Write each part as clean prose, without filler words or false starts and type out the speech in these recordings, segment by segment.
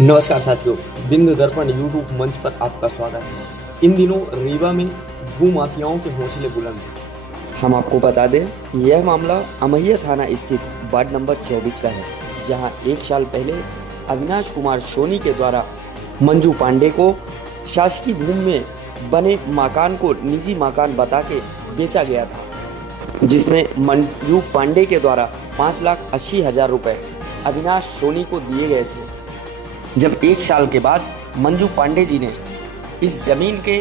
नमस्कार साथियों, बिंदु दर्पण यूट्यूब मंच पर आपका स्वागत है। इन दिनों रीवा में भू माफियाओं के हौसले बुलंद हैं। हम आपको बता दें, यह मामला अमैया थाना स्थित वार्ड नंबर 24 का है, जहां एक साल पहले अविनाश कुमार सोनी के द्वारा मंजू पांडे को शासकीय भूमि में बने मकान को निजी मकान बता के बेचा गया था, जिसमें मंजू पांडे के द्वारा 5,80,000 रुपये अविनाश सोनी को दिए गए थे। जब एक साल के बाद मंजू पांडे जी ने इस जमीन के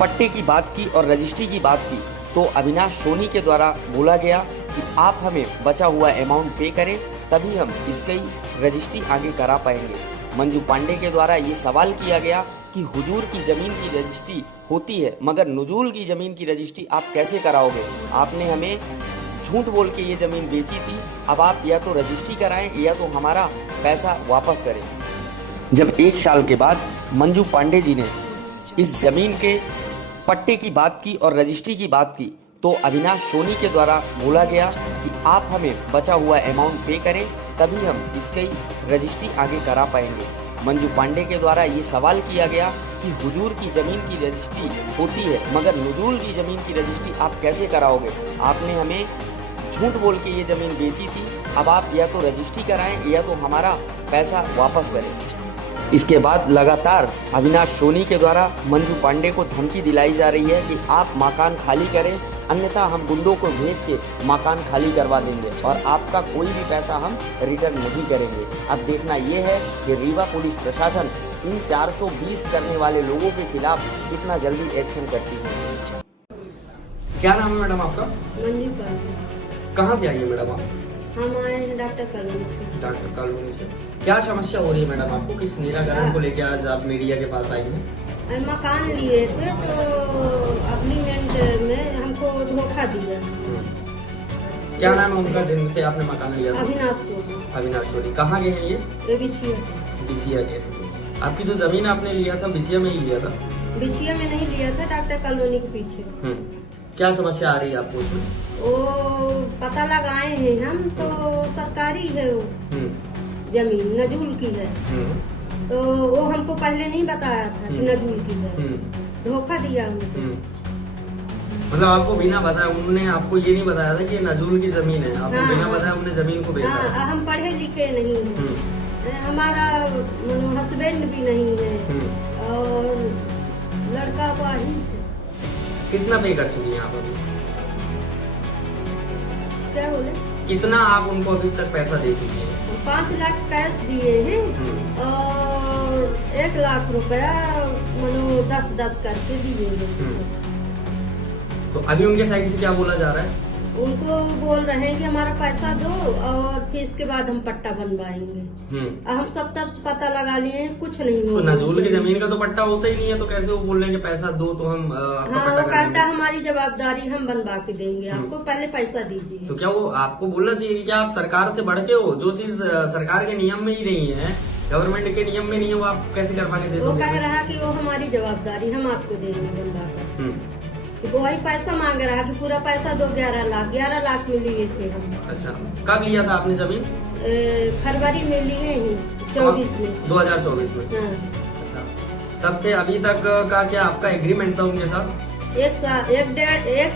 पट्टे की बात की और रजिस्ट्री की बात की, तो अविनाश सोनी के द्वारा बोला गया कि आप हमें बचा हुआ अमाउंट पे करें, तभी हम इसकी रजिस्ट्री आगे करा पाएंगे। मंजू पांडे के द्वारा ये सवाल किया गया कि हुजूर की ज़मीन की रजिस्ट्री होती है, मगर नजूल की ज़मीन की रजिस्ट्री आप कैसे कराओगे? आपने हमें झूठ बोल के ये ज़मीन बेची थी, अब आप या तो रजिस्ट्री कराएं या तो हमारा पैसा वापस करें। जब एक साल के बाद मंजू पांडे जी ने इस जमीन के पट्टे की बात की और रजिस्ट्री की बात की, तो अविनाश सोनी के द्वारा बोला गया कि आप हमें बचा हुआ अमाउंट पे करें, तभी हम इसकी रजिस्ट्री आगे करा पाएंगे। मंजू पांडे के द्वारा ये सवाल किया गया कि हुजूर की ज़मीन की रजिस्ट्री होती है, मगर नजूल की ज़मीन की रजिस्ट्री आप कैसे कराओगे? आपने हमें झूठ बोल के ये ज़मीन बेची थी, अब आप या तो रजिस्ट्री कराएं या तो हमारा पैसा वापस करें। इसके बाद लगातार अविनाश सोनी के द्वारा मंजू पांडे को धमकी दिलाई जा रही है कि आप मकान खाली करें, अन्यथा हम गुंडों को भेज के मकान खाली करवा देंगे और आपका कोई भी पैसा हम रिटर्न नहीं करेंगे। अब देखना ये है कि रीवा पुलिस प्रशासन इन 420 करने वाले लोगों के खिलाफ कितना जल्दी एक्शन करती है। क्या नाम है मैडम आपका? मंजू पांडे। कहाँ से आई है मैडम आप? हम आए हैं डॉक्टर कॉलोनी से। डॉक्टर कॉलोनी से। क्या समस्या हो रही है मैडम आपको? किस निराकरण को लेकर आज आप मीडिया के पास आई हैं? मकान लिए थे तो अग्रीमेंट में हमको धोखा दिया। क्या नाम है उनका जिनसे आपने मकान लिया था? अविनाश सोनी। अविनाश सोनी। कहाँ गए हैं ये? बिछिया के। आपकी जो जमीन आपने लिया था बिछिया में ही लिया था? बिछिया में नहीं लिया था, डॉक्टर कॉलोनी के पीछे। क्या समस्या आ रही है आपको उसमें? वो पता लगाए हैं हम, तो सरकारी है वो जमीन, नजूल की है। तो वो हमको पहले नहीं बताया था कि नजूल की है, धोखा दिया हमको। मतलब आपको बिना बताया, उन्होंने आपको ये नहीं बताया था कि ये नजूल की जमीन है, आपको बिना बताया उन्होंने जमीन को बेचा है। हम पढ़े लिखे नहीं हैं, हमारा हस्बैंड भी नहीं है और लड़का बाहर है। कितना पे कर चुकी हैं आप अभी? क्या बोले? कितना आप उनको अभी तक पैसा दे चुकी हैं? 5 लाख कैश दिए हैं और 1 लाख रुपया 10-10 करके दिए। तो अभी उनके साइड से क्या बोला जा रहा है? उनको बोल रहे हैं कि हमारा पैसा दो और फिर इसके बाद हम पट्टा बनवाएंगे। हम सब तरफ पता लगा लिए हैं, कुछ नहीं तो नजूल की जमीन का तो पट्टा होता ही नहीं है, तो कैसे वो बोल रहे हैं कि पैसा दो तो हम हाँ, वो कहता है हमारी जवाबदारी, हम बनवा के देंगे आपको, पहले पैसा दीजिए। तो क्या वो आपको बोलना चाहिए कि क्या आप सरकार से बढ़ के हो? जो चीज सरकार के नियम में ही नहीं है, गवर्नमेंट के नियम में नहीं है, वो आप कैसे करवाने देते? वो कह रहा कि वो हमारी जवाबदारी, हम आपको देंगे बनवा कर। वो वही पैसा मांग रहा है कि पूरा पैसा दो। 11 लाख में लिए थे हम। अच्छा, कब लिया था आपने जमीन? फरवरी में लिए ही, 24 में। 2024 में। हाँ। अच्छा, तब से अभी तक का क्या आपका एग्रीमेंट था उनके साथ? 1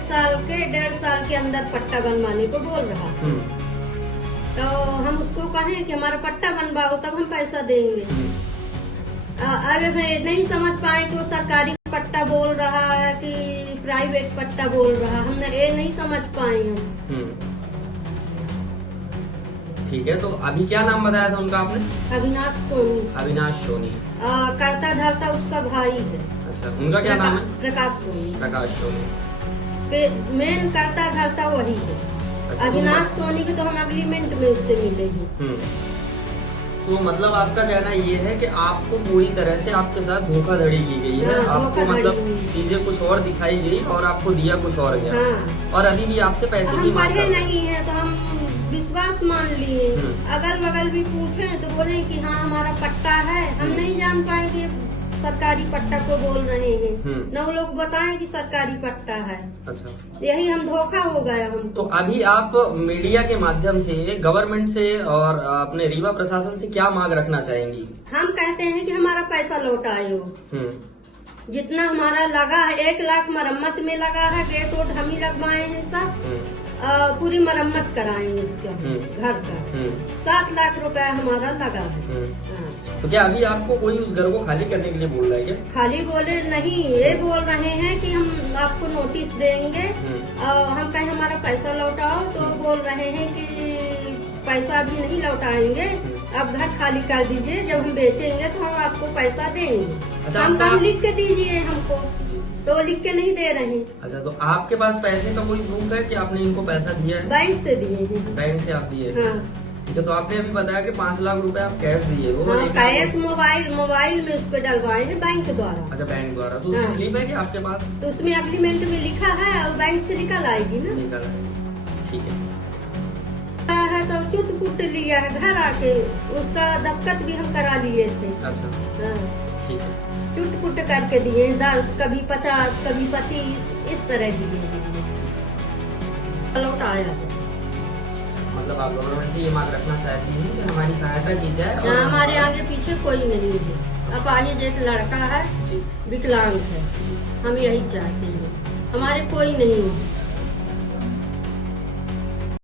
साल के अंदर पट्टा बनवाने को बोल रहा। तो हम उसको कहें कि हमारा पट्टा बनवाओ तब हम पैसा देंगे। अब नहीं समझ पाए कि वो सरकारी पट्टा बोल रहा है कि प्राइवेट पट्टा बोल रहा, हमने ये नहीं समझ पाए हम। ठीक है, तो अभी क्या नाम बताया था उनका आपने? अविनाश सोनी। अविनाश सोनी। करता धरता उसका भाई है। अच्छा, उनका क्या नाम है? प्रकाश सोनी। प्रकाश सोनी। मेन करता धरता वही है। अच्छा, अविनाश सोनी के तो हम एग्रीमेंट में उससे मिले हैं। तो मतलब आपका कहना ये है कि आपको पूरी तरह से आपके साथ धोखाधड़ी की गई है। आपको मतलब चीजें कुछ और दिखाई गई और आपको दिया कुछ और गया। और अभी भी आपसे पैसे की मांग पढ़े नहीं है तो हम विश्वास मान लिए। अगल बगल भी पूछे तो बोले कि हाँ हमारा पट्टा है, हम नहीं जान पाए कि सरकारी पट्टा को बोल रहे हैं, न वो लोग बताएं कि सरकारी पट्टा है। अच्छा, यही हम धोखा हो गया हम। तो अभी आप मीडिया के माध्यम से गवर्नमेंट से और अपने रीवा प्रशासन से क्या मांग रखना चाहेंगी? हम कहते हैं कि हमारा पैसा लौटायो। जितना हमारा लगा है 1 लाख मरम्मत में लगा है, गेट वोट हम ही लगवाए हैं सब, पूरी मरम्मत कराएंगे उसका घर का। 7 लाख रुपया हमारा लगा है। तो क्या अभी आपको कोई उस घर को खाली करने के लिए बोल रहा है क्या? खाली बोले नहीं, ये बोल रहे हैं कि हम आपको नोटिस देंगे और हम कहें हमारा पैसा लौटाओ, तो बोल रहे हैं कि पैसा अभी नहीं लौटाएंगे, आप घर खाली कर दीजिए, जब हम बेचेंगे तो हम आपको पैसा देंगे। अच्छा, हम काम लिख के दीजिए हमको, तो लिख के नहीं दे रहे। अच्छा, तो आपके पास पैसे का कोई प्रूफ है कि आपने इनको पैसा दिया है? बैंक से दिए हैं। बैंक से आप दिए? हाँ। ठीक है, तो आपने अभी बताया कि 5 लाख रुपए आप कैश दिए हो? हाँ, कैश मोबाइल में उसको डलवाए हैं बैंक द्वारा। अच्छा, बैंक द्वारा। तो उसकी स्लिप है कि आपके पास? तो उसमें एग्रीमेंट में लिखा है और बैंक से निकल आएगी ना। निकल आएगी, ठीक है। तो चुट लिया है घर आके, उसका दस्तखत भी हम करा लिए थे। अच्छा, ठीक है। चुट करके दिए, 10 कभी 50 कभी 25 इस तरह दिए, लौटाया। मतलब आप गवर्नमेंट से ये मांग रखना चाहती हैं कि हमारी सहायता की जाए? और हमारे आगे पीछे कोई नहीं है। अपाहिज एक लड़का है, विकलांग है, हम यही चाहते हैं, हमारे कोई नहीं है।